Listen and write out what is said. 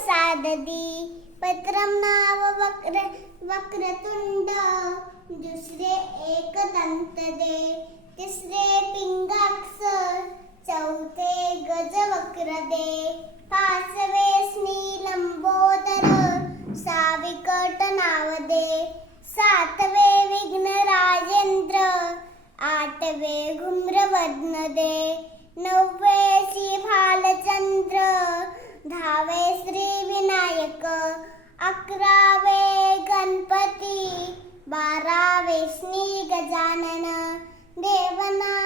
साददी पत्रम नाव वक्र वक्रतुंड दुसरे एकदंत दे तिसरे पिंगाक्षर चौथे गजवक्र दे पाचवे लंबोदर साविकट नाव दे सातवे विघ्न राजेंद्र आठवे घुम्रवर्ण दे नववे श्री भालचंद्र धावे श्री अकरावे गणपती बारावे श्री गजानन देवना